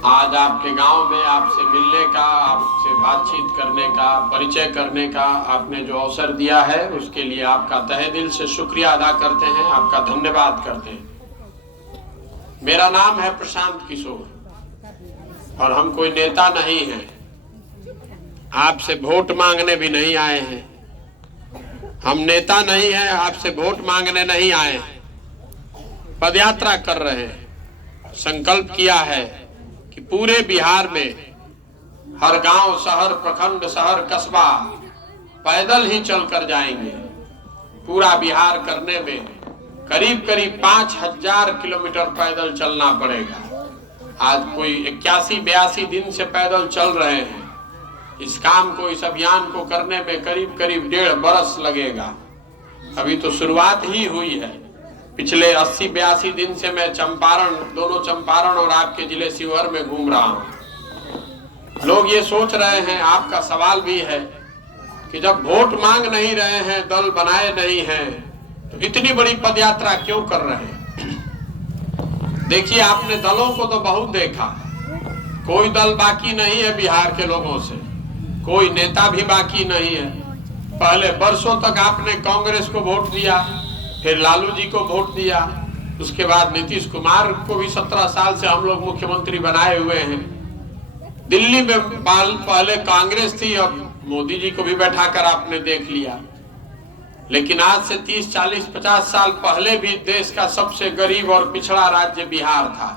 आज आपके गांव में आपसे मिलने का, आपसे बातचीत करने का, परिचय करने का आपने जो अवसर दिया है उसके लिए आपका तहे दिल से शुक्रिया अदा करते हैं, आपका धन्यवाद करते हैं। मेरा नाम है प्रशांत किशोर और हम कोई नेता नहीं हैं, आपसे वोट मांगने भी नहीं आए हैं। हम नेता नहीं हैं, आपसे वोट मांगने नहीं आए हैं। पदयात्रा कर रहे हैं, संकल्प किया है कि पूरे बिहार में हर गांव, शहर, प्रखंड, शहर, कस्बा पैदल ही चलकर जाएंगे। पूरा बिहार करने में करीब करीब 5000 किलोमीटर पैदल चलना पड़ेगा। आज कोई 81-82 दिन से पैदल चल रहे हैं। इस काम को, इस अभियान को करने में करीब करीब 1.5 बरस लगेगा। अभी तो शुरुआत ही हुई है। पिछले 80-82 दिन से मैं चंपारण, दोनों चंपारण और आपके जिले शिवहर में घूम रहा हूं। लोग ये सोच रहे हैं, आपका सवाल भी है कि जब वोट मांग नहीं रहे हैं, दल बनाए नहीं हैं, तो इतनी बड़ी पदयात्रा क्यों कर रहे हैं? देखिए, आपने दलों को तो बहुत देखा, कोई दल बाकी नहीं है बिहार के लोगों से, कोई नेता भी बाकी नहीं है। पहले बरसों तक आपने कांग्रेस को वोट दिया, फिर लालू जी को वोट दिया, उसके बाद नीतीश कुमार को भी 17 साल से हम लोग मुख्यमंत्री बनाए हुए हैं। दिल्ली में पहले कांग्रेस थी, अब मोदी जी को भी बैठाकर आपने देख लिया। लेकिन आज से 30, 40, 50 साल पहले भी देश का सबसे गरीब और पिछड़ा राज्य बिहार था।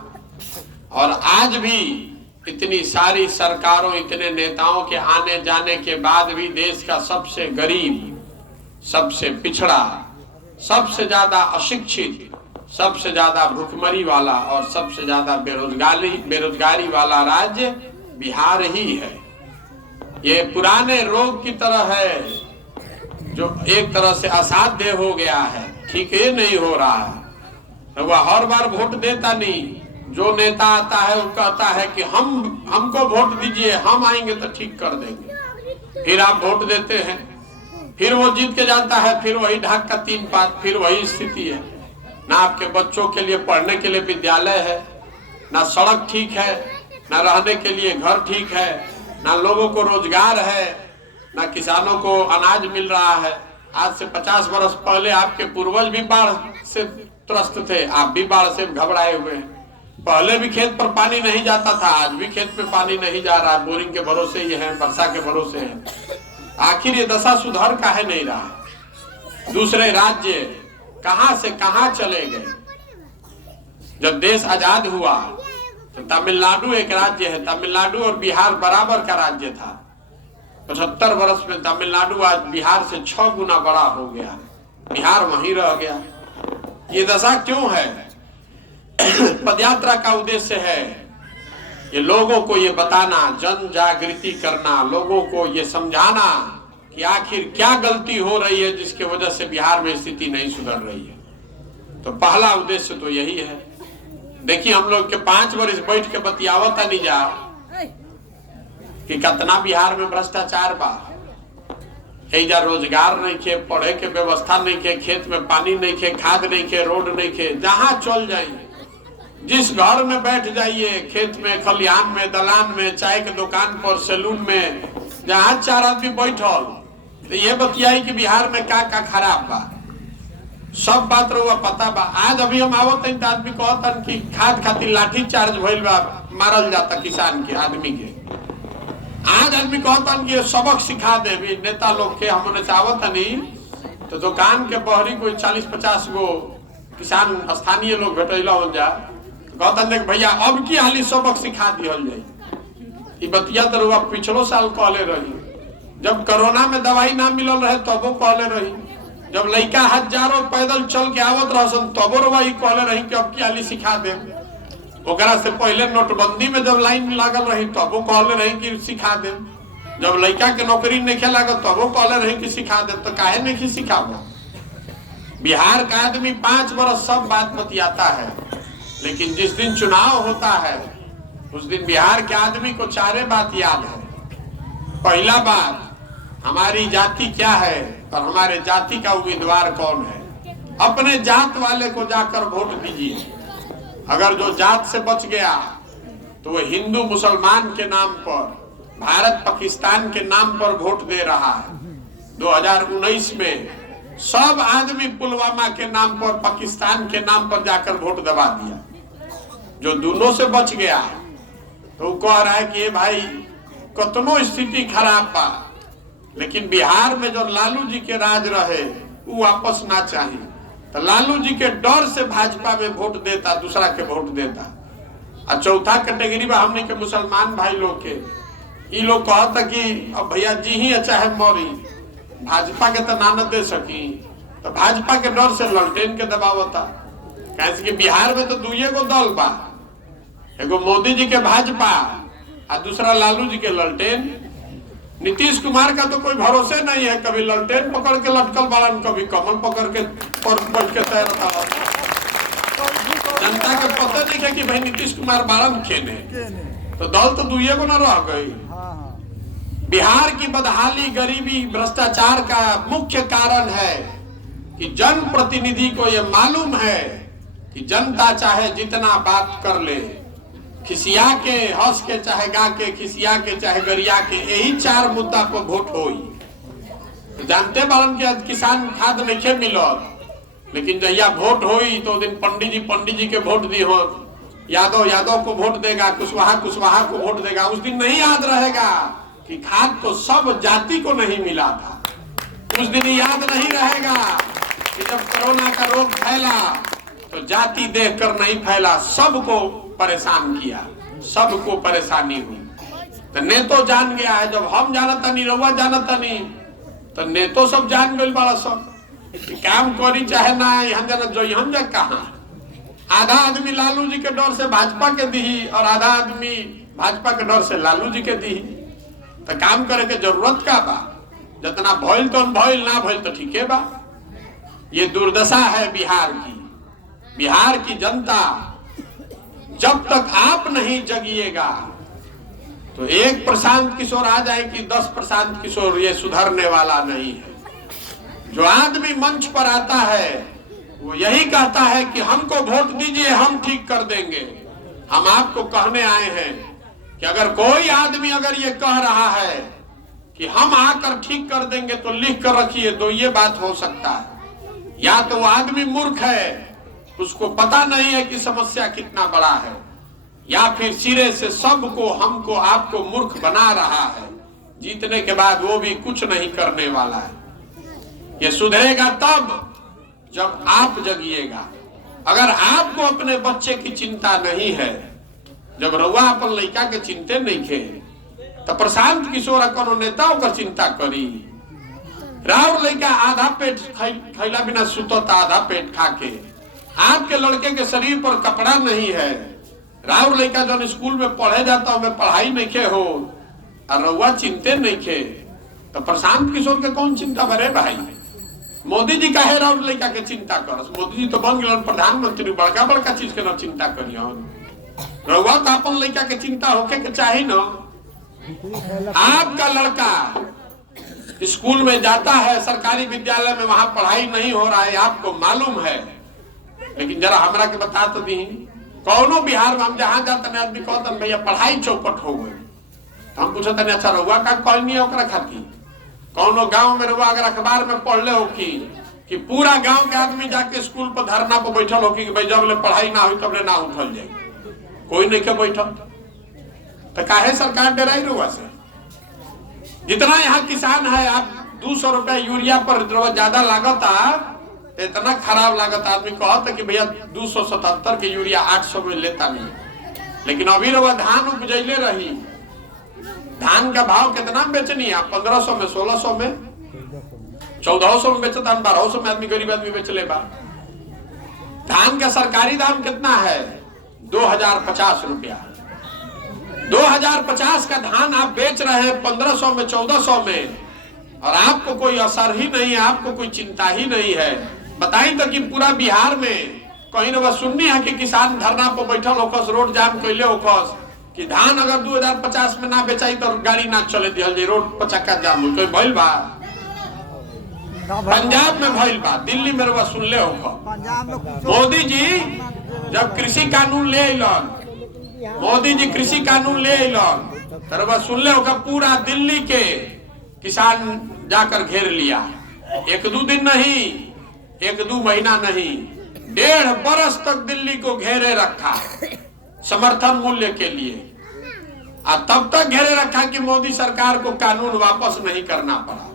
और आज भी इतनी सारी सरकारों, इतने नेताओं के आने जाने के बाद भी देश का सबसे गरीब, सबसे पिछड़ा, सबसे ज्यादा अशिक्षित, सबसे ज्यादा भूखमरी वाला और सबसे ज्यादा बेरोजगारी वाला राज्य बिहार ही है। ये पुराने रोग की तरह है जो एक तरह से असाध्य हो गया है, ठीक है, नहीं हो रहा है। वह हर बार वोट देता नहीं, जो नेता आता है वो कहता है कि हमको वोट दीजिए, हम आएंगे तो ठीक कर देंगे। फिर आप वोट देते हैं, फिर वो जीत के जाता है, फिर वही ढाक का 3 बात, फिर वही स्थिति है। ना आपके बच्चों के लिए पढ़ने के लिए विद्यालय है, ना सड़क ठीक है, ना रहने के लिए घर ठीक है, ना लोगों को रोजगार है, ना किसानों को अनाज मिल रहा है। आज से 50 वर्ष पहले आपके पूर्वज भी बाढ़ से त्रस्त थे, आप भी बाढ़ से घबराए हुए हैं। पहले भी खेत पर पानी नहीं जाता था, आज भी खेत में पानी नहीं जा रहा, बोरिंग के भरोसे ही है, वर्षा के भरोसे है। आखिर ये दशा सुधर काहे नहीं रहा? दूसरे राज्य कहां से कहां चले गए। जब देश आजाद हुआ तो तमिलनाडु एक राज्य है, तमिलनाडु और बिहार बराबर का राज्य था। 75 वर्ष में तमिलनाडु आज बिहार से 6 गुना बड़ा हो गया, बिहार वहीं रह गया। ये दशा क्यों है? पदयात्रा का उद्देश्य है ये लोगों को ये बताना, जन जागृति करना, लोगों को ये समझाना कि आखिर क्या गलती हो रही है जिसके वजह से बिहार में स्थिति नहीं सुधर रही है। तो पहला उद्देश्य तो यही है। देखिए, हम लोग के 5 वर्ष बैठ के बतियावता नहीं जा कि कितना बिहार में भ्रष्टाचार बा, एजा रोजगार नहीं खे, पढ़े के व्यवस्था नहीं खे, खेत में पानी नहीं खे, खाद नहीं खे, रोड नहीं खे। जहां चल जाइए, जिस घर में बैठ जाइए, खेत में, खलिहान में, दलान में, चाय के दुकान पर, सैलून में, जहां 4 आदमी बैठल, तो ये बतियाई कि बिहार में का खराब बा। सब बात रहुआ पता बा। आज अभी हम आवत हैं तो आदमी कहतन कि खाद खातिर लाठी चार्ज भइल बा, मारल जाता किसान के, आदमी के। आज आदमी कहतन कि सबक सिखा दे। भी नेता लोग के हमने चाहत नहीं तो दुकान के बहरी कोई 40-50 गो किसान स्थानीय लोग भेटैला हो जा, कहतन देख भैया अब की हाली सबक सिखा दिहल जाए। बतिया तो रुआ पिछलो साल कहले रही, जब कोरोना में दवाई ना मिलल रहे तबो कहले रही, जब लड़का हजारों पैदल चल के आवत रहसन तबो रुआ कहले रही कि अब की हाली सिखा दे। ओकरा से पहले नोटबंदी में जब लाइन लागल रही तबो कहले रही कि सिखा दे। जब लड़का के नौकरी नहीं लागल तबो कहले रही कि सिखा दे। तो काहे नहीं सिखाबो? बिहार का आदमी 5 बरस सब बात बतियाता है, लेकिन जिस दिन चुनाव होता है उस दिन बिहार के आदमी को 4 बात याद है। पहला बात, हमारी जाति क्या है और हमारे जाति का उम्मीदवार कौन है। अपने जात वाले को जाकर वोट दीजिए। अगर जो जात से बच गया तो वो हिंदू मुसलमान के नाम पर, भारत पाकिस्तान के नाम पर वोट दे रहा है। 2019 में सब आदमी पुलवामा के नाम पर, पाकिस्तान के नाम पर जाकर वोट दबा दिया। जो दोनों से बच गया तो वो कह रहा है कि ये भाई कतनो स्थिति खराब बा, लेकिन बिहार में जो लालू जी के राज रहे वो वापस ना चाहिए। तो लालू जी के डर से भाजपा में वोट देता, दूसरा के वोट देता। और चौथा कैटेगरी में हमने के मुसलमान भाई लोग के, ये लोग कहता कि अब भैया जी ही चाहे मौरी, भाजपा के तो ना दे सकी, तो भाजपा के डर से ललटेन के दबावता। कैसे कि बिहार में तो दुइये गो दल बा, एगो मोदी जी के भाजपा और दूसरा लालू जी के ललटेन। नीतीश कुमार का तो कोई भरोसे नहीं है, कभी ललटेन पकड़ के लटकल बालन, कभी कमल पकड़ के बैठ के तैरता। जनता के पता नहीं है कि भाई नीतीश कुमार बालन खेने, तो दल तो दुइये को न रह गई। बिहार की बदहाली, गरीबी, भ्रष्टाचार का मुख्य कारण है कि जनप्रतिनिधि को यह मालूम है कि जनता चाहे जितना बात कर ले, खिसिया के, हंस के, चाहे गा के, खिसिया के, चाहे गरिया के, यही 4 मुद्दा पर वोट होई। तो जानते बालन के किसान खाद नहीं मिलत, लेकिन जहिया वोट होई तो दिन पंडित जी के वोट दी हो, यादव को वोट देगा, कुशवाहा को वोट देगा। उस दिन नहीं याद रहेगा कि खाद तो सब जाति को नहीं मिला था। उस दिन याद नहीं रहेगा कि जब कोरोना का रोग फैला तो जाति देखकर नहीं फैला, सबको परेशान किया, सबको परेशानी हुई। तो नेतो जान गया है, जब हम जानता नहीं, रउआ जानता नहीं, तो नेतो सब जान गए बड़ा सब काम करी चाहे ना, यहाँ जाना जो यहाँ जा कहा। आधा आदमी लालू जी के डर से भाजपा के दी और आधा आदमी भाजपा के डर से लालू जी के दी। तो काम करे के जरूरत का बा, जितना भइल तो भइल, ना भइल तो ठीक है बा। ये दुर्दशा है बिहार की। बिहार की जनता जब तक आप नहीं जगिएगा तो एक प्रशांत किशोर आ जाए कि 10 प्रशांत किशोर, ये सुधरने वाला नहीं है। जो आदमी मंच पर आता है वो यही कहता है कि हमको वोट दीजिए, हम ठीक कर देंगे। हम आपको कहने आए हैं कि अगर कोई आदमी अगर ये कह रहा है कि हम आकर ठीक कर देंगे तो लिख कर रखिए, तो ये बात हो सकता है। या तो वो आदमी मूर्ख है, उसको पता नहीं है कि समस्या कितना बड़ा है, या फिर सिरे से सबको, हमको, आपको मूर्ख बना रहा है। जीतने के बाद वो भी कुछ नहीं करने वाला है। ये सुधरेगा तब जब आप जगिएगा। अगर आपको अपने बच्चे की चिंता नहीं है, जब रउआ अपन लड़का के चिंते नहीं खे, तो प्रशांत किशोर कोनो नेता ओकर चिंता करी। राउर लड़का आधा पेट खैला बिना सुतता, आधा पेट खा के। आपके लड़के के शरीर पर कपड़ा नहीं है। राउर लड़का जब स्कूल में पढ़े जाता हो, में पढ़ाई नहीं खे हो, और रउआ चिंते नहीं खे, तो प्रशांत किशोर के कौन चिंता बरे भाई। मोदी जी काहे राउर लड़का के चिंता करस? मोदी जी तो बन गए प्रधानमंत्री, बड़का बड़का चीज के न चिंता करियो। रउआ तो अपन लड़का के चिंता होके के चाहिए न। आपका लड़का स्कूल में जाता है, सरकारी विद्यालय में, वहां पढ़ाई नहीं हो रहा है, आपको मालूम है, लेकिन जरा हमरा के बता तो दी। कौनो बिहार में हम जहां जाते हैं आदमी कहता भैया पढ़ाई चौपट हो गई, तो हम पूछते हैं अच्छा रउआ का कहनी है ओकरा खातिर। कौनो गांव में रउआ अगर अखबार में पढ़ ले हो कि पूरा गांव के आदमी जाके स्कूल पर धरना पर बैठल हो कि भाई जब ले पढ़ाई ना हुई तब ले ना उठल जाए, कोई नहीं के बैठल। तो काहे सरकार डराई रउआ से? जितना यहाँ किसान है, आप 200 रुपया यूरिया पर ज्यादा लागत इतना खराब लागत। आदमी कहता कि भैया 277 के यूरिया 800 में लेता नहीं, लेकिन अभी रउआ धान उपजैले रही। धान का भाव कितना बेचनी है? 1500 में, 1600 में, 1400 में बेचता, 1200 में आदमी गरीब आदमी बेच ले बा। धान का सरकारी दाम कितना है? 2050 रुपया। 2050 का धान आप बेच रहे हैं 1500 में, 1400 में, और आपको कोई असर ही नहीं है, आपको कोई चिंता ही नहीं है। बताई तो कि पूरा बिहार में कहीं न सुननी है कि किसान धरना पर बैठल होकस, रोड जाम कैले होकस कि धान अगर 2050 में ना बेचाई तो गाड़ी ना चले दिहल जाए, रोड पर चक्का जाम हो। कोई भइल बा? पंजाब में भइल बा, दिल्ली में रउआ सुनले होकस। मोदी जी जब कृषि कानून ले अइलन मोदी जी कृषि कानून ले अलन, सुन ले होगा पूरा दिल्ली के किसान जाकर घेर लिया। 1-2 दिन नहीं, 1-2 महीना नहीं, 1.5 बरस तक दिल्ली को घेरे रखा समर्थन मूल्य के लिए। और तब तक घेरे रखा कि मोदी सरकार को कानून वापस नहीं करना पड़ा।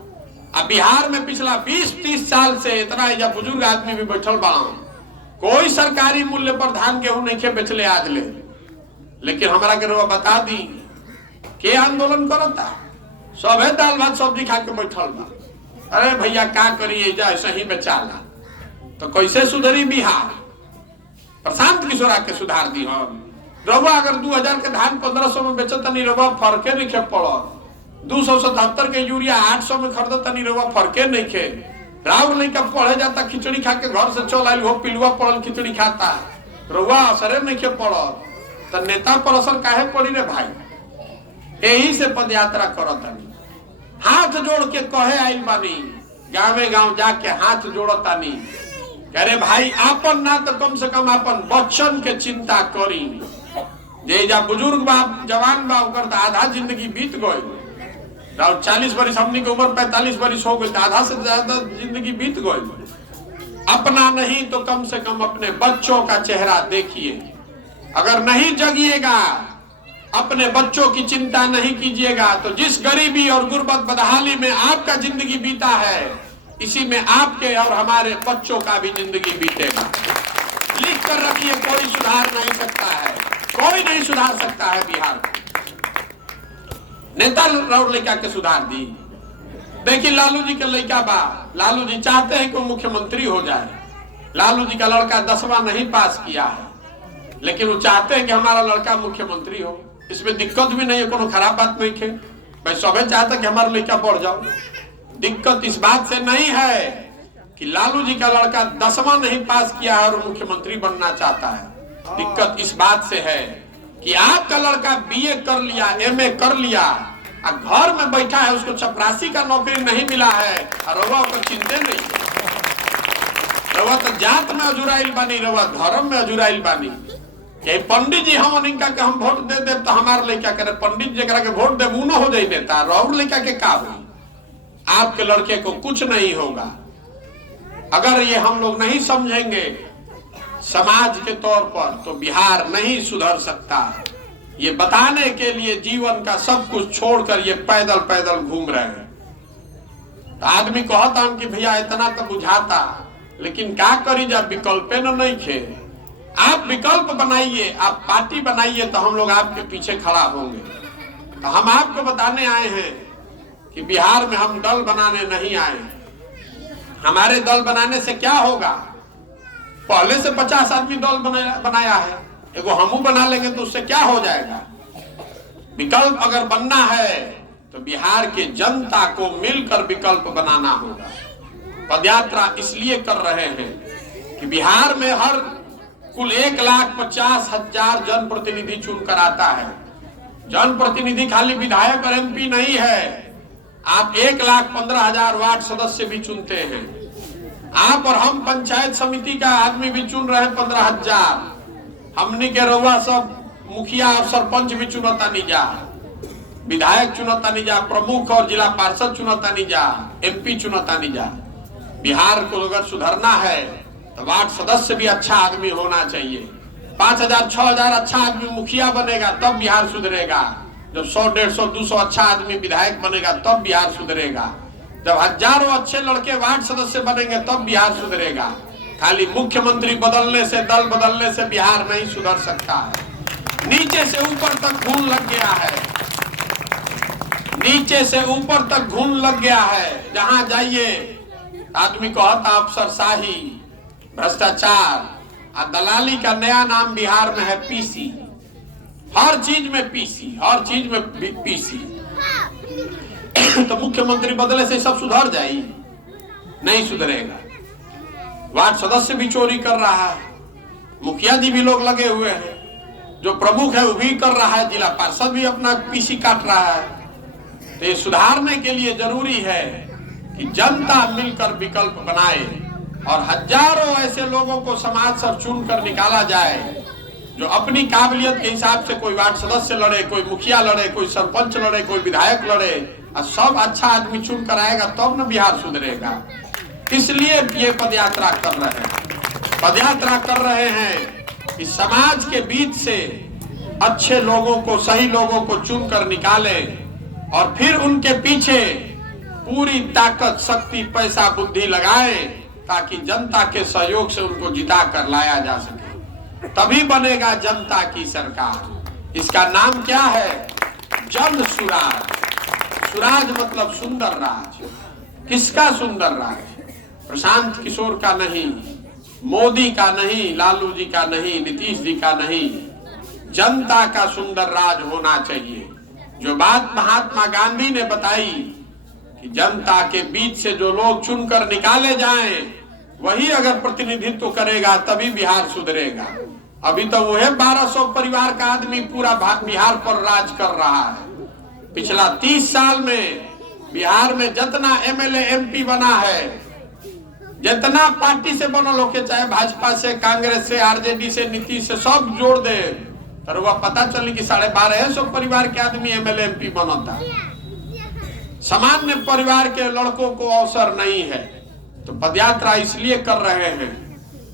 अब बिहार में पिछला 20-30 साल से इतना या बुजुर्ग आदमी भी बैठल बा, कोई सरकारी मूल्य पर धान गेहूं नहीं खे बेचले आज ले। लेकिन हमारा के रउआ बता दी के आंदोलन करता, सबे दाल भात सब्जी खा के बैठल बा। अरे भैया का करिए, जा ऐसे ही बेचाला तो कैसे सुधरी बिहार? प्रशांत किशोर के सुधार दी हम। रउआ अगर 2000 के धान 1500 में बेचता नहीं, रउआ फर्के नहीं खे पड़ल। 277 के यूरिया 800 में खरीदता नहीं, रउआ फर्के नहीं खे। राहुल नहीं का पढ़े जाता, खिचड़ी खा के घर से चल आयल हो, पिलुआ पड़ल खिचड़ी खाता, रउआ असरे नहीं खे पड़ल। तो नेता पर असर काहे पड़ी रे भाई? यही से पद यात्रा करतानी, हाथ जोड़ के कहे आइल बानी, गाँवे गाँव जाके हाथ जोड़तानी, अरे भाई आपन ना तो कम से कम अपन बच्चन के चिंता करी। जे जा बुजुर्ग बा जवान बा ओकर तो आधा जिंदगी बीत गई। 40 बरिस, हमनी की उम्र 45 बरिस हो गई, आधा से ज्यादा जिंदगी बीत गई। अपना नहीं तो कम से कम अपने बच्चों का चेहरा देखिए। अगर नहीं जगिएगा, अपने बच्चों की चिंता नहीं कीजिएगा, तो जिस गरीबी और गुर्बत बदहाली में आपका जिंदगी बीता है, इसी में आपके और हमारे बच्चों का भी जिंदगी बीतेगा। लिख कर रखिए, कोई सुधार नहीं सकता है, कोई नहीं सुधार सकता है बिहार को। नेता राउर लड़का के सुधार दी। देखिए लालू जी के लड़का बा, लालू जी चाहते हैं कि मुख्यमंत्री हो जाए। लालू जी का लड़का 10वां नहीं पास किया है, लेकिन वो चाहते हैं कि हमारा लड़का मुख्यमंत्री हो। इसमें दिक्कत भी नहीं है, कोनो खराब बात नहीं है भाई, सबे चाहते कि हमारा लड़का बढ़ जाओ। दिक्कत इस बात से नहीं है कि लालू जी का लड़का 10वां नहीं पास किया है और मुख्यमंत्री बनना चाहता है। दिक्कत इस बात से है कि आपका लड़का BA कर लिया, MA कर लिया, और घर में बैठा है, उसको चपरासी का नौकरी नहीं मिला है, और रउआ को चिंते नहीं। रउआ तो जात में अजुराइल बानी, रउआ धर्म में अजुराइल बानी। पंडित जी हम इनका के हम वोट दे दे तो हमारे लड़का करे, पंडित जी के वोट दे वो न हो जाए नेता, राउर लड़का के का हुई? आपके लड़के को कुछ नहीं होगा। अगर ये हम लोग नहीं समझेंगे समाज के तौर पर, तो बिहार नहीं सुधर सकता। ये बताने के लिए जीवन का सब कुछ छोड़कर ये पैदल पैदल घूम रहे हैं। तो आदमी कहता कि भैया इतना तो बुझाता, लेकिन क्या करी जा, विकल्पे न नहीं खे। आप विकल्प बनाइए, आप पार्टी बनाइए, तो हम लोग आपके पीछे खड़ा होंगे। तो हम आपको बताने आए हैं कि बिहार में हम दल बनाने नहीं आए। हमारे दल बनाने से क्या होगा? पहले से 50 आदमी दल बनाया है, एगो हमू बना लेंगे तो उससे क्या हो जाएगा? विकल्प अगर बनना है तो बिहार के जनता को मिलकर विकल्प बनाना होगा। पदयात्रा इसलिए कर रहे हैं कि बिहार में हर कुल 1,50,000 जनप्रतिनिधि चुनकर आता है। जनप्रतिनिधि खाली विधायक और MP नहीं है, आप 1,15,000 वार्ड सदस्य भी चुनते हैं। आप और हम पंचायत समिति का आदमी भी चुन रहे हैं 15,000। हमनी के रउआ सब मुखिया और सरपंच भी चुनता नहीं जा, विधायक चुनता नहीं जा, प्रमुख और जिला पार्षद चुनता नहीं जा, MP चुनता नहीं जा। बिहार को अगर सुधरना है तो वार्ड सदस्य भी अच्छा आदमी होना चाहिए। 5,000 6,000 अच्छा आदमी मुखिया बनेगा तब बिहार सुधरेगा। जब 100 150 200 अच्छा आदमी विधायक बनेगा तब बिहार सुधरेगा। जब हजारों अच्छे लड़के वार्ड सदस्य बनेंगे तब बिहार सुधरेगा। खाली मुख्यमंत्री बदलने से, दल बदलने से बिहार नहीं सुधर सकता है। नीचे से ऊपर तक घून लग गया है, नीचे से ऊपर तक घून लग गया है। जहां जाइए आदमी कहता अफसरशाही, भ्रष्टाचार और दलाली का नया नाम बिहार में है PC। हर चीज में PC, हर चीज में PC। तो मुख्यमंत्री बदले से सब सुधर जाए? नहीं सुधरेगा। वार्ड सदस्य भी चोरी कर रहा है, मुखिया जी भी लोग लगे हुए हैं, जो प्रमुख है वो भी कर रहा है, जिला पार्षद भी अपना PC काट रहा है। तो ये सुधारने के लिए जरूरी है कि जनता मिलकर विकल्प बनाए और हजारों ऐसे लोगों को समाज से चुनकर निकाला जाए जो अपनी काबिलियत के हिसाब से कोई वार्ड सदस्य लड़े, कोई मुखिया लड़े, कोई सरपंच लड़े, कोई विधायक लड़े, और सब अच्छा आदमी चुन कर आएगा तब न बिहार सुधरेगा। इसलिए ये पदयात्रा कर रहे हैं। पदयात्रा कर रहे हैं कि समाज के बीच से अच्छे लोगों को, सही लोगों को चुनकर निकालें और फिर उनके पीछे पूरी ताकत, शक्ति, पैसा, बुद्धि लगाएं ताकि जनता के सहयोग से उनको जिता कर लाया जा सके। तभी बनेगा जनता की सरकार। इसका नाम क्या है? जन सुराज। सुराज मतलब सुंदर राज। किसका सुंदर राज? प्रशांत किशोर का नहीं, मोदी का नहीं, लालू जी का नहीं, नीतीश जी का नहीं, जनता का सुंदर राज होना चाहिए। जो बात महात्मा गांधी ने बताई कि जनता के बीच से जो लोग चुनकर निकाले जाएं, वही अगर प्रतिनिधित्व करेगा तभी बिहार सुधरेगा। अभी तो वो है 1200 परिवार का आदमी पूरा बिहार पर राज कर रहा है। पिछला 30 साल में बिहार में जितना एमएलए एमपी बना है, जितना पार्टी से बनो लोग, चाहे भाजपा से, कांग्रेस से, आरजेडी से, नीतीश से, सब जोड़ दे तो वह पता चली कि 1250 परिवार के आदमी एमएलए एमपी बनता। सामान्य परिवार के लड़कों को अवसर नहीं है। तो पदयात्रा इसलिए कर रहे हैं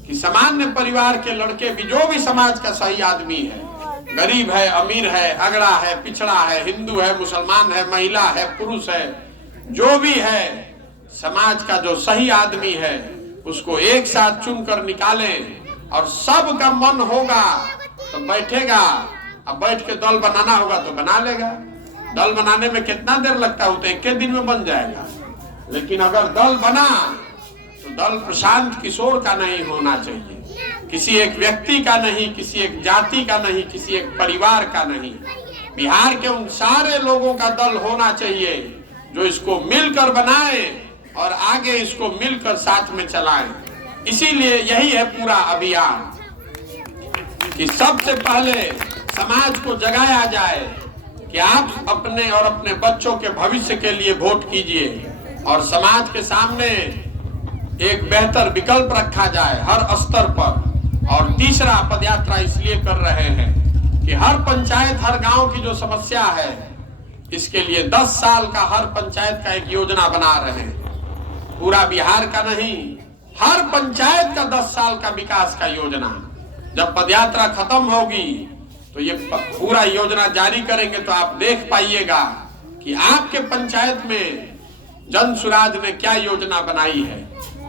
कि सामान्य परिवार के लड़के भी, जो भी समाज का सही आदमी है, गरीब है, अमीर है, अगड़ा है, पिछड़ा है, हिंदू है, मुसलमान है, महिला है, पुरुष है, जो भी है, समाज का जो सही आदमी है उसको एक साथ चुनकर निकालें और सबका मन होगा तो बैठेगा। अब बैठ के दल बनाना होगा तो बना लेगा। दल बनाने में कितना देर लगता है? तो एक दिन में बन जाएगा। लेकिन अगर दल बना तो दल प्रशांत किशोर का नहीं होना चाहिए, किसी एक व्यक्ति का नहीं, किसी एक जाति का नहीं, किसी एक परिवार का नहीं। बिहार के उन सारे लोगों का दल होना चाहिए जो इसको मिलकर बनाए और आगे इसको मिलकर साथ में चलाएं। इसीलिए यही है पूरा अभियान कि सबसे पहले समाज को जगाया जाए कि आप अपने और अपने बच्चों के भविष्य के लिए वोट कीजिए और समाज के सामने एक बेहतर विकल्प रखा जाए हर स्तर पर। और तीसरा पदयात्रा इसलिए कर रहे हैं कि हर पंचायत, हर गांव की जो समस्या है, इसके लिए 10 साल का हर पंचायत का एक योजना बना रहे हैं। पूरा बिहार का नहीं, हर पंचायत का 10 साल का विकास का योजना। जब पदयात्रा खत्म होगी तो ये पूरा योजना जारी करेंगे तो आप देख पाइएगा कि आपके पंचायत में जन सुराज ने क्या योजना बनाई है,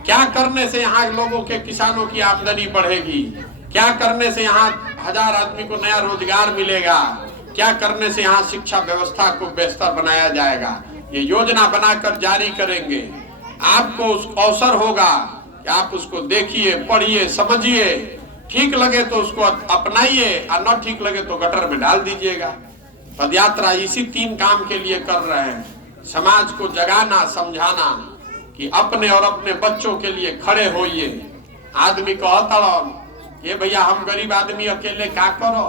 क्या करने से यहाँ लोगों के, किसानों की आमदनी बढ़ेगी, क्या करने से यहाँ 1000 आदमी को नया रोजगार मिलेगा, क्या करने से यहाँ शिक्षा व्यवस्था को बेहतर बनाया जाएगा। ये योजना बनाकर जारी करेंगे। आपको उस अवसर होगा कि आप उसको देखिए, पढ़िए, समझिए, ठीक लगे तो उसको अपनाइए और न ठीक लगे तो गटर में डाल दीजिएगा। पदयात्रा इसी 3 काम के लिए कर रहे हैं। समाज को जगाना, समझाना कि अपने और अपने बच्चों के लिए खड़े होइए। आदमी कहता ये भैया हम गरीब आदमी अकेले क्या करो।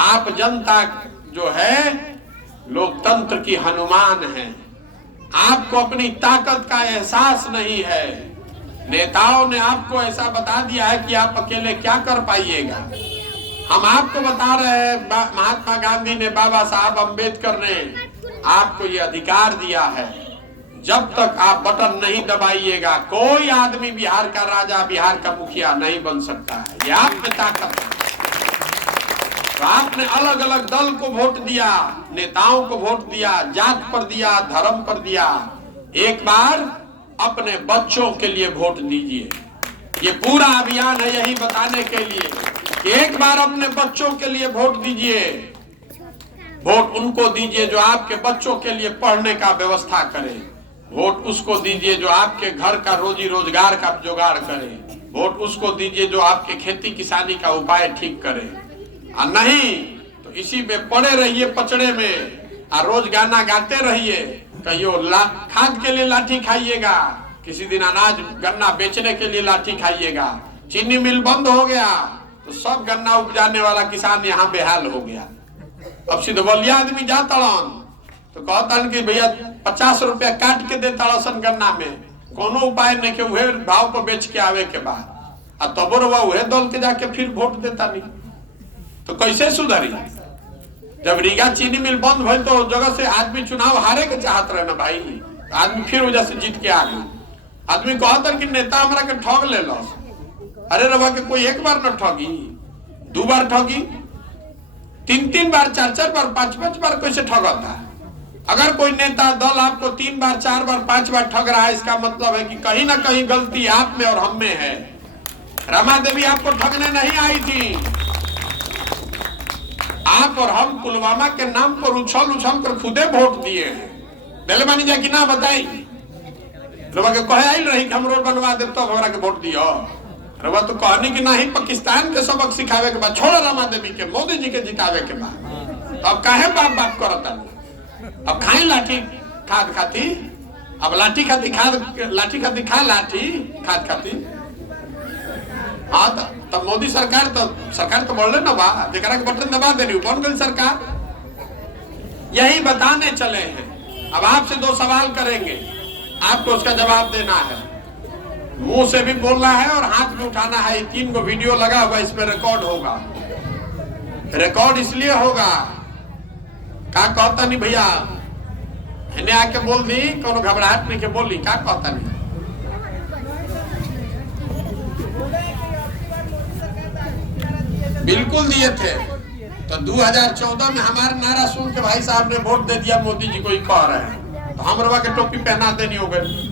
आप जनता जो है लोकतंत्र की हनुमान है। आपको अपनी ताकत का एहसास नहीं है। नेताओं ने आपको ऐसा बता दिया है कि आप अकेले क्या कर पाइएगा। हम आपको बता रहे हैं, महात्मा गांधी ने, बाबा साहब अम्बेडकर ने आपको ये अधिकार दिया है। जब तक आप बटन नहीं दबाइएगा कोई आदमी बिहार का राजा, बिहार का मुखिया नहीं बन सकता है। ये आप में ताकत है। तो आपने अलग अलग दल को वोट दिया, नेताओं को वोट दिया, जात पर दिया, धर्म पर दिया। एक बार अपने बच्चों के लिए वोट दीजिए। ये पूरा अभियान है यही बताने के लिए कि एक बार अपने बच्चों के लिए वोट दीजिए। वोट उनको दीजिए जो आपके बच्चों के लिए पढ़ने का व्यवस्था करे। वोट उसको दीजिए जो आपके घर का रोजी रोजगार का जुगाड़ करे। वोट उसको दीजिए जो आपके खेती किसानी का उपाय ठीक करे। और नहीं तो इसी में पड़े रहिए पचड़े में और रोज गाना गाते रहिए। कहियो खाद के लिए लाठी खाइएगा, किसी दिन अनाज गन्ना बेचने के लिए लाठी खाइएगा। चीनी मिल बंद हो गया तो सब गन्ना उपजाने वाला किसान यहाँ बेहाल हो गया। अब सिद्धवलिया आदमी जाता तो कहता कि भैया 50 रुपया काट के देता सन गन्ना में, कोनो उपाय नहीं के भाव पर बेच के आवे के बाद तब उहे दल के जाके फिर वोट देता नहीं। तो कैसे सुधरी? जब रीगा चीनी मिल बंद भइल तो जगह से आदमी चुनाव हारे के चाहत रहे ना भाई, आदमी फिर वजह से जीत के आ गई। आदमी कहता कि नेता हमरा के ठग ले लो। अरे रवा के कोई एक बार न ठगी, 2 बार ठगी, 3 बार, 4 बार, 5 बार कैसे ठगता? अगर कोई नेता दल आपको 3 बार, 4 बार, 5 बार ठग रहा है, इसका मतलब है कि कहीं ना कहीं गलती आप में और हम में है। रमा देवी आपको ठगने नहीं आई थी। आप और हम पुलवामा के नाम पर उछल कर खुदे वोट दिए हैं। दिल मानी जा कि ना बताई? रवा के कहे आई रही कि हम रोड बनवा दे तो हमरा के वोट दियो। रवा तो कहनी कि नहीं, पाकिस्तान के सबक सिखावे के बाद, छोड़ो रमा देवी के, मोदी जी के जितावे के बाद। अब काहे बाप करता? अब खाई लाठी खाद खाती, अब लाठी खाती खाद, लाठी खाती खा लाठी खाद खाती। हाँ तब मोदी सरकार तो बोले ना बा, जरा के बटन दबा दे रही, बन गई सरकार। यही बताने चले हैं। अब आपसे 2 सवाल करेंगे, आपको उसका जवाब देना है। मुंह से भी बोलना है और हाथ भी उठाना है। 3 वीडियो लगा हुआ, इसमें रिकॉर्ड होगा। रिकॉर्ड इसलिए होगा, का कहता नहीं भैया, इन्हें आके बोल दी, कोनो घबराहट नहीं के बोली, का कहता नहीं। बिल्कुल दिए थे। तो 2014 में हमारा नारा सुन के भाई साहब ने वोट दे दिया मोदी जी को, ही कह रहे हैं। तो हम रवा के टोपी पहना देनी हो गई।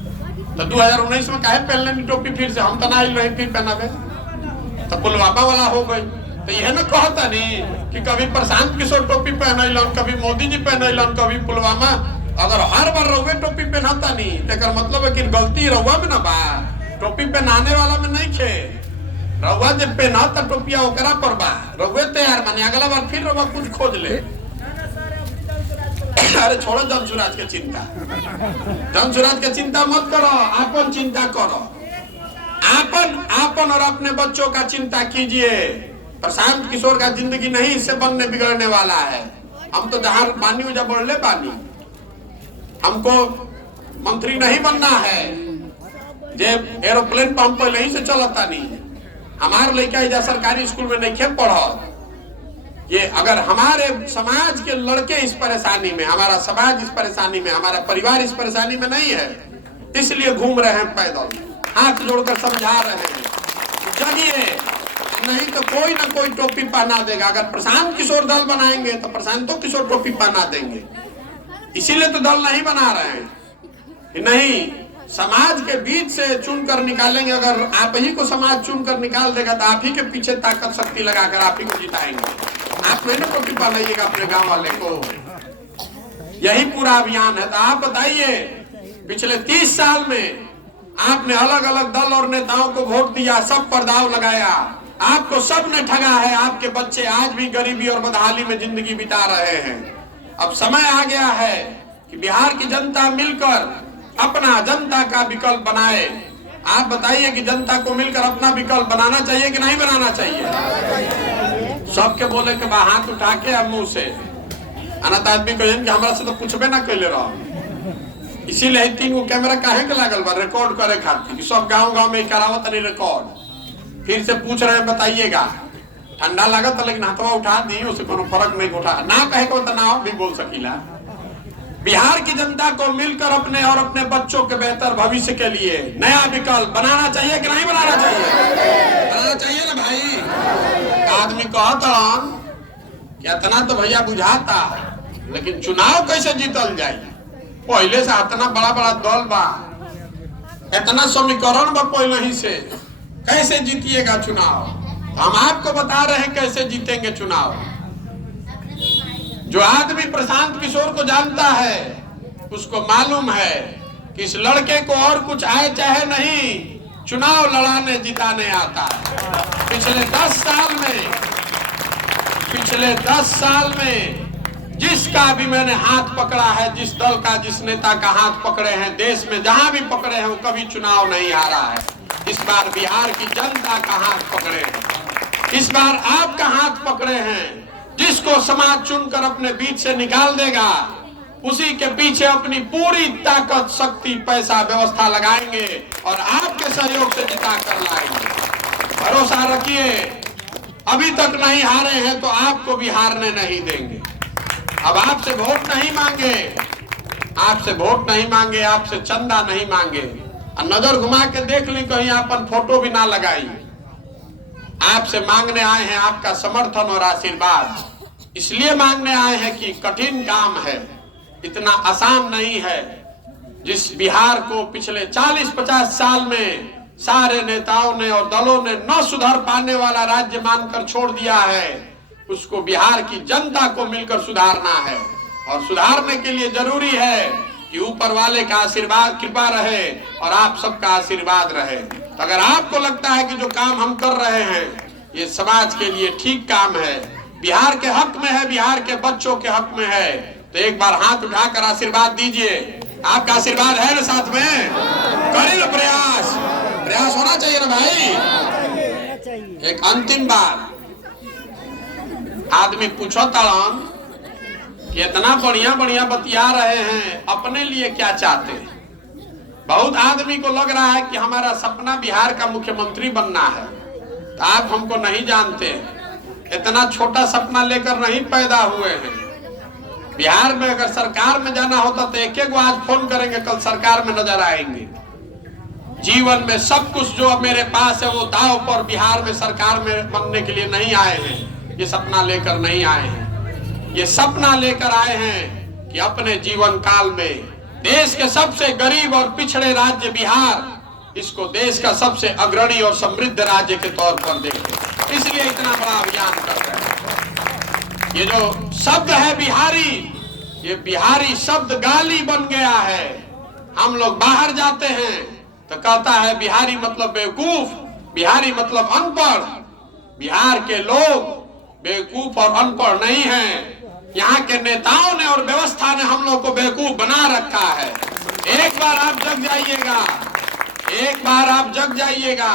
तो 2019 में काहे पहन लेनी टोपी फिर से? हम तो ना रहे फिर पहनावे, तो पुलवामा वाला हो गई। तो यह ना कहता नहीं कि कभी प्रशांत किशोर टोपी पहनैलन, कभी मोदी जी पहनैलन, कभी पुलवामा। अगर हर बार रउवे टोपी पहनाता नहीं तो मतलब है कि गलती रउवा में ना बा, टोपी पहनाने वाला में नहीं खे। रउवा जब पहनाता टोपिया ओकरा पर बा, रउवे तैयार माने अगला बार फिर रउवा कुछ खोज ले। अरे छोड़ो जनसुराज के चिंता, जनसुराज के चिंता मत करो, आपन चिंता करो। आपन और अपने बच्चों का चिंता कीजिए। प्रशांत किशोर का जिंदगी नहीं इससे बनने बिगड़ने वाला है। हम तो जहां बानी उजा बढ़ले बानी, हमको मंत्री नहीं बनना है। जे एरोप्लेन पर हम पहले ही से चलता नहीं है। हमारे लड़का इधर सरकारी स्कूल में नहीं खेप पढ़ो। ये अगर हमारे समाज के लड़के इस परेशानी में, हमारा समाज इस परेशानी में, हमारा परिवार इस परेशानी में नहीं है, इसलिए घूम रहे हैं पैदल, हाथ जोड़कर समझा रहे हैं, जगिए, नहीं तो कोई ना कोई टोपी पहना देगा। अगर प्रशांत किशोर दल बनाएंगे तो प्रशांतो किशोर टोपी पहना देंगे। इसीलिए तो दल नहीं बना रहे हैं कि नहीं, समाज के बीच से चुनकर निकालेंगे। अगर आप ही को समाज चुनकर निकाल देगा तो आप ही के पीछे ताकत शक्ति लगाकर आप ही को जिताएंगे। आप नहीं ना टोपी पहनाइएगा अपने गांव वाले को। यही पूरा अभियान है। तो आप बताइए, पिछले 30 साल में आपने अलग अलग दल और नेताओं को वोट दिया, सब पर दाव लगाया, आपको सब ने ठगा है। आपके बच्चे आज भी गरीबी और बदहाली में जिंदगी बिता रहे हैं। अब समय आ गया है कि बिहार की जनता मिलकर अपना जनता का विकल्प बनाए। आप बताइए कि जनता को मिलकर अपना विकल्प बनाना चाहिए कि नहीं बनाना चाहिए? सबके बोले के बाद हाथ उठा के अब मुंह से अनाथ आदमी कहें कि हमरा से तो पूछबे ना कैले रहो। इसीलिए 3 कैमरा काहे के लागल बा, रिकॉर्ड करे खातिर कि सब गांव में करावत नहीं रिकॉर्ड। फिर से पूछ रहे हैं, बताइएगा। ठंडा लागत लेकिन हाथवा उठा दी, उससे कोनो फर्क नहीं उठा। ना कहे को तो ना भी बोल सकीला। बिहार की जनता को मिलकर अपने और अपने बच्चों के बेहतर भविष्य के लिए नया विकल्प बनाना चाहिए कि नहीं बनाना चाहिए? बनाना चाहिए ना भाई। आदमी कहता इतना तो भैया बुझाता, लेकिन चुनाव कैसे जीतल जाए? पहले से इतना बड़ा बड़ा दल बा, इतना समीकरण बा पहले ही से, कैसे जीतिएगा चुनाव? तो हम आपको बता रहे हैं कैसे जीतेंगे चुनाव। जो आदमी प्रशांत किशोर को जानता है उसको मालूम है कि इस लड़के को और कुछ आए चाहे नहीं, चुनाव लड़ाने जिताने आता है। पिछले 10 साल में जिसका भी मैंने हाथ पकड़ा है, जिस दल का, जिस नेता का हाथ पकड़े हैं, देश में जहां भी पकड़े हैं, वो कभी चुनाव नहीं हारा है। इस बार बिहार की जनता का हाथ पकड़े हैं, इस बार आपका हाथ पकड़े हैं। जिसको समाज चुनकर अपने बीच से निकाल देगा, उसी के पीछे अपनी पूरी ताकत, शक्ति, पैसा, व्यवस्था लगाएंगे और आपके सहयोग से जिता कर लाएंगे। भरोसा रखिए, अभी तक नहीं हारे हैं तो आपको भी हारने नहीं देंगे। अब आपसे वोट नहीं मांगे, आपसे वोट नहीं मांगे, आपसे चंदा नहीं मांगे, नजर घुमा के देख ली कहीं अपन फोटो भी ना लगाई। आपसे मांगने आए हैं आपका समर्थन और आशीर्वाद। इसलिए मांगने आए हैं कि कठिन काम है, इतना आसान नहीं है। जिस बिहार को पिछले 40-50 साल में सारे नेताओं ने और दलों ने न सुधर पाने वाला राज्य मानकर छोड़ दिया है, उसको बिहार की जनता को मिलकर सुधारना है। और सुधारने के लिए जरूरी है कि ऊपर वाले का आशीर्वाद कृपा रहे और आप सबका आशीर्वाद रहे। तो अगर आपको लगता है कि जो काम हम कर रहे हैं ये समाज के लिए ठीक काम है, बिहार के हक में है, बिहार के बच्चों के हक में है, तो एक बार हाथ उठाकर आशीर्वाद दीजिए। आपका आशीर्वाद है ना साथ में? करें प्रयास, प्रयास होना चाहिए ना भाई। एक अंतिम बात, आदमी पूछो तड़न कि इतना बढ़िया बढ़िया बतिया रहे हैं, अपने लिए क्या चाहते हैं? बहुत आदमी को लग रहा है कि हमारा सपना बिहार का मुख्यमंत्री बनना है। तो आप हमको नहीं जानते, इतना छोटा सपना लेकर नहीं पैदा हुए हैं। बिहार में अगर सरकार में जाना होता तो एक एक आज फोन करेंगे, कल सरकार में नजर आएंगे। जीवन में सब कुछ जो मेरे पास है वो दांव पर बिहार में सरकार में बनने के लिए नहीं आए हैं। ये सपना लेकर नहीं आए हैं, ये सपना लेकर आए हैं कि अपने जीवन काल में देश के सबसे गरीब और पिछड़े राज्य बिहार, इसको देश का सबसे अग्रणी और समृद्ध राज्य के तौर पर देखें। इसलिए इतना बड़ा अभियान कर रहे हैं। ये जो शब्द है बिहारी, ये बिहारी शब्द गाली बन गया है। हम लोग बाहर जाते हैं तो कहता है बिहारी मतलब बेवकूफ, बिहारी मतलब अनपढ़। बिहार के लोग बेवकूफ और अनपढ़ नहीं हैं। यहाँ के नेताओं ने और व्यवस्था ने हम लोग को बेवकूफ बना रखा है। एक बार आप जग जाइएगा, एक बार आप जग जाइएगा,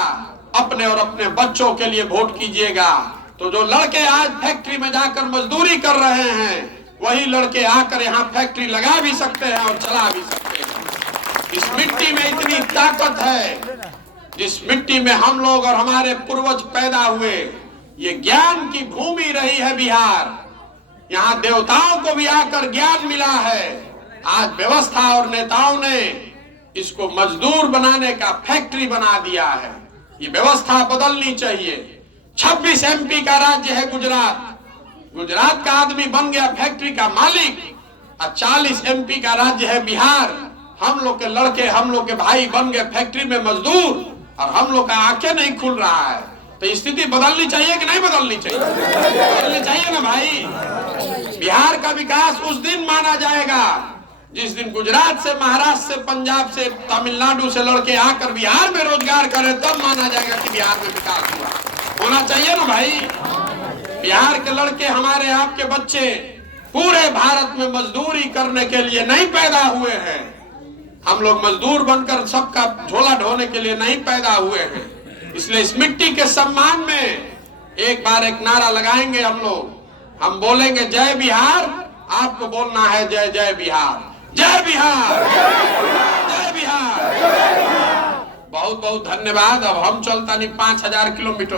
अपने और अपने बच्चों के लिए वोट कीजिएगा। तो जो लड़के आज फैक्ट्री में जाकर मजदूरी कर रहे हैं, वही लड़के आकर यहाँ फैक्ट्री लगा भी सकते हैं और चला भी सकते हैं। इस मिट्टी में इतनी ताकत है, जिस मिट्टी में हम लोग और हमारे पूर्वज पैदा हुए। ये ज्ञान की भूमि रही है बिहार। यहाँ देवताओं को भी आकर ज्ञान मिला है। आज व्यवस्था और नेताओं ने इसको मजदूर बनाने का फैक्ट्री बना दिया है। ये व्यवस्था बदलनी चाहिए। 26 MP का राज्य है गुजरात, गुजरात का आदमी बन गया फैक्ट्री का मालिक। और 40 MP का राज्य है बिहार, हम लोग के लड़के, हम लोग के भाई बन गए फैक्ट्री में मजदूर, और हम लोग का आंखें नहीं खुल रहा है। तो स्थिति बदलनी चाहिए कि नहीं बदलनी चाहिए? बदलनी चाहिए ना भाई। बिहार का विकास उस दिन माना जाएगा जिस दिन गुजरात से, महाराष्ट्र से, पंजाब से, तमिलनाडु से लड़के आकर बिहार में रोजगार करें, तब माना जाएगा कि बिहार में विकास हुआ। होना चाहिए ना भाई। बिहार के लड़के, हमारे आपके बच्चे पूरे भारत में मजदूरी करने के लिए नहीं पैदा हुए हैं। हम लोग मजदूर बनकर सबका झोला ढोने के लिए नहीं पैदा हुए हैं। इसलिए इस मिट्टी के सम्मान में एक बार एक नारा लगाएंगे हम लोग। हम बोलेंगे जय बिहार, आपको बोलना है जय जय बिहार, जय बिहार, जय बिहार। बहुत बहुत धन्यवाद। अब हम चलता नहीं 5000 किलोमीटर।